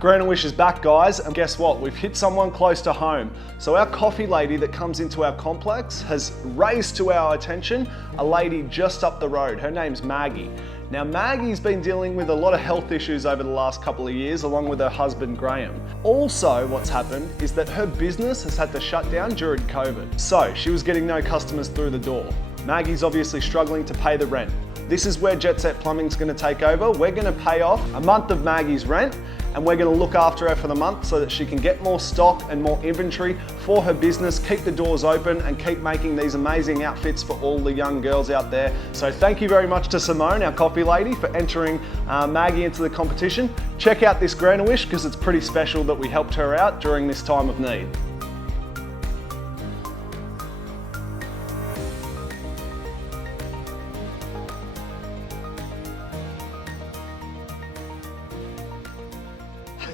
Grant Wish is back, guys, and guess what? We've hit someone close to home. So our coffee lady that comes into our complex has raised to our attention a lady just up the road. Her name's Maggie. Now Maggie's been dealing with a lot of health issues over the last couple of years along with her husband Graham. Also what's happened is that her business has had to shut down during COVID. So she was getting no customers through the door. Maggie's obviously struggling to pay the rent. This is where Jetset Plumbing's going to take over. We're going to pay off a month of Maggie's rent and we're going to look after her for the month so that she can get more stock and more inventory for her business, keep the doors open and keep making these amazing outfits for all the young girls out there. So thank you very much to Simone, our coffee lady, for entering Maggie into the competition. Check out this Grant Wish because it's pretty special that we helped her out during this time of need.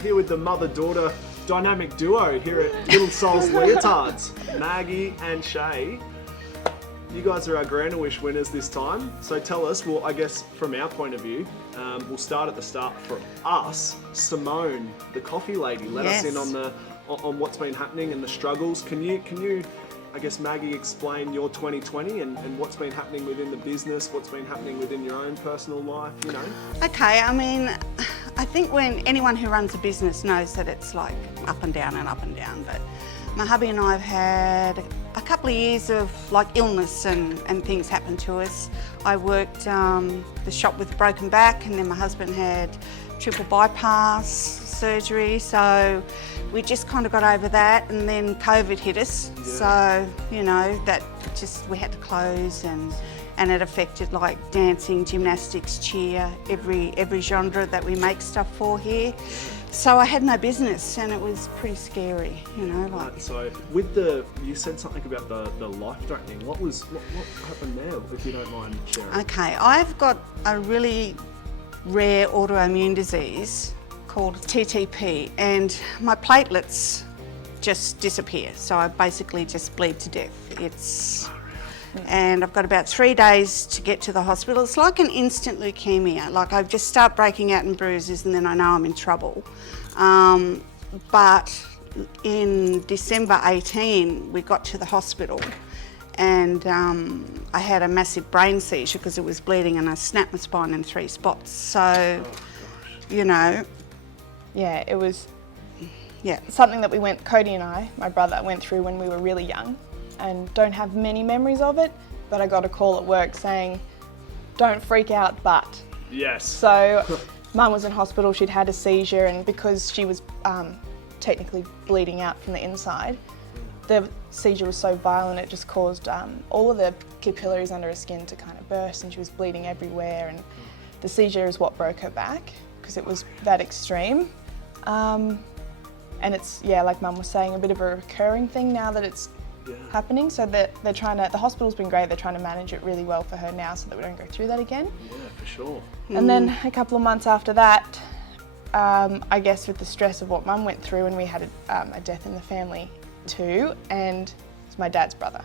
Here with the mother-daughter dynamic duo here at Little Soles Leotards, Maggie and Shay. You guys are our Grant Wish winners this time. So tell us, well, I guess from our point of view, we'll start at the start from us. Simone, the coffee lady, let us in on what's been happening and the struggles. Can you, I guess, Maggie, explain your 2020 and what's been happening within the business, what's been happening within your own personal life, you know? Okay, I mean, I think when anyone who runs a business knows that it's like up and down, but my hubby and I have had a couple of years of like illness and things happen to us. I worked the shop with a broken back and then my husband had triple bypass surgery, so we just kind of got over that and then COVID hit us. Yeah. So, you know, that just, we had to close and it affected like dancing, gymnastics, cheer, every genre that we make stuff for here. So I had no business and it was pretty scary, you know. Like. Right, so with you said something about the life-threatening. What happened there, if you don't mind sharing? Okay, I've got a really rare autoimmune disease called TTP and my platelets just disappear. So I basically just bleed to death. And I've got about 3 days to get to the hospital. It's like an instant leukemia. Like I just start breaking out in bruises and then I know I'm in trouble. But in December 18, we got to the hospital and I had a massive brain seizure because it was bleeding and I snapped my spine in 3 spots. So, you know. Yeah, it was something that Cody and I, my brother, went through when we were really young. And don't have many memories of it, but I got a call at work saying, don't freak out, but. Yes. So Mum was in hospital, she'd had a seizure, and because she was technically bleeding out from the inside, the seizure was so violent it just caused all of the capillaries under her skin to kind of burst and she was bleeding everywhere, and the seizure is what broke her back because it was that extreme. And it's, yeah, like Mum was saying, a bit of a recurring thing now that it's happening, so that they're trying to, the hospital's been great, they're trying to manage it really well for her now so that we don't go through that again. Yeah, for sure. And then a couple of months after that, I guess with the stress of what Mum went through, and we had a death in the family too, and it's my dad's brother.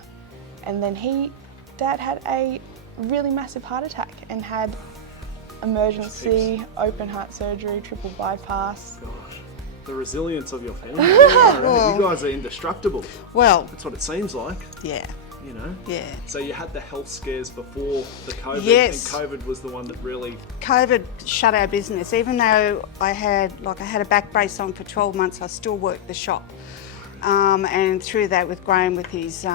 And then Dad had a really massive heart attack and had emergency open heart surgery, triple bypass. Gosh. The resilience of your family. You guys are indestructible. Well, that's what it seems like. Yeah. You know? Yeah. So you had the health scares before the COVID, yes. And COVID was the one that really... COVID shut our business. Even though I had a back brace on for 12 months, I still worked the shop. And through that with Graham, with his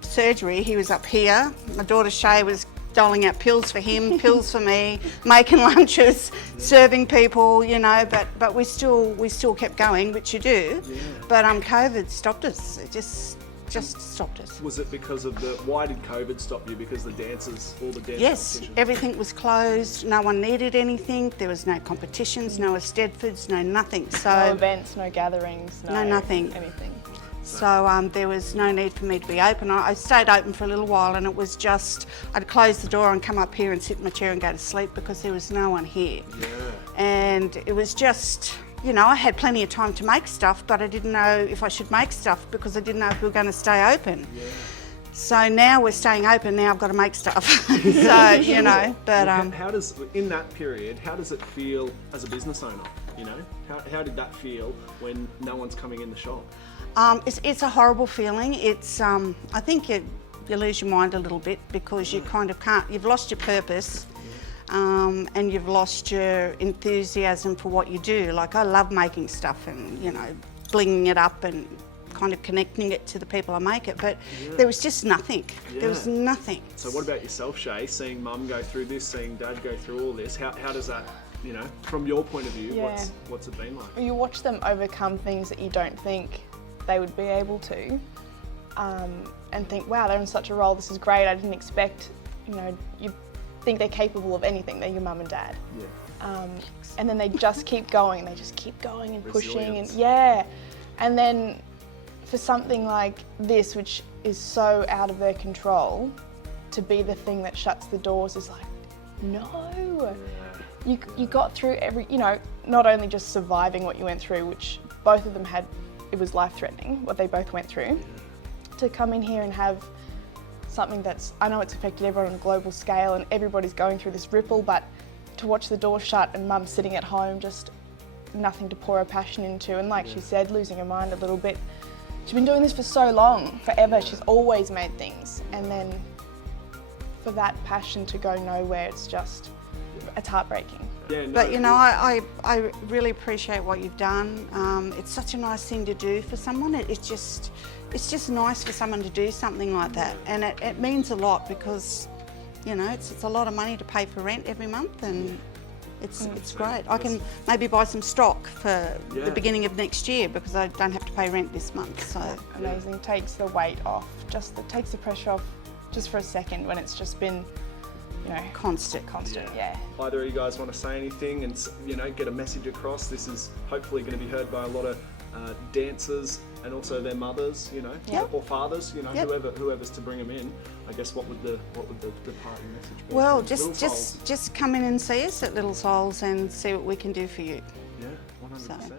surgery, he was up here. My daughter Shay was doling out pills for him, pills for me, making lunches, serving people, you know, but we still kept going, which you do. Yeah. But COVID stopped us. It just stopped us. Was it because of why did COVID stop you? Because all the dance Yes, everything was closed. No one needed anything. There was no competitions, no Eisteddfods, no nothing. So no events, no gatherings, no nothing. Anything. So there was no need for me to be open. I stayed open for a little while and it was just, I'd close the door and come up here and sit in my chair and go to sleep because there was no one here. Yeah. And it was just, you know, I had plenty of time to make stuff, but I didn't know if I should make stuff because I didn't know if we were going to stay open. Yeah. So now we're staying open, now I've got to make stuff. So, you know, but... How does, in that period, how does it feel as a business owner? you know? How did that feel when no one's coming in the shop? It's a horrible feeling. It's I think you lose your mind a little bit because you kind of can't. You've lost your purpose, and you've lost your enthusiasm for what you do. Like I love making stuff and blinging it up and kind of connecting it to the people I make it. But there was just nothing. Yeah. There was nothing. So what about yourself, Shay? Seeing Mum go through this, seeing Dad go through all this, how does that, from your point of view, what's it been like? You watch them overcome things that you don't think they would be able to, and think, wow, they're in such a role, this is great, I didn't expect, you think they're capable of anything, they're your mum and dad. Yeah. And then they just keep going, and pushing, and then for something like this, which is so out of their control, to be the thing that shuts the doors is like, no. You got through not only just surviving what you went through, which both of them had, it was life-threatening, what they both went through, to come in here and have something that's, I know it's affected everyone on a global scale and everybody's going through this ripple, but to watch the door shut and Mum sitting at home, just nothing to pour her passion into, and like she said, losing her mind a little bit. She's been doing this for so long, forever, she's always made things, and then for that passion to go nowhere, it's heartbreaking. Yeah, no, but I really appreciate what you've done. It's such a nice thing to do for someone. It's just nice for someone to do something like that, and it means a lot because it's a lot of money to pay for rent every month, and it's great. I can maybe buy some stock for the beginning of next year because I don't have to pay rent this month. So amazing. Takes the weight off. Takes the pressure off just for a second when it's just been constant. Yeah. Either of you guys want to say anything and get a message across? This is hopefully going to be heard by a lot of dancers and also their mothers, or fathers, whoever's to bring them in. I guess what would the parting message be? Well, just come in and see us at Little Soles and see what we can do for you. Yeah, 100%. So.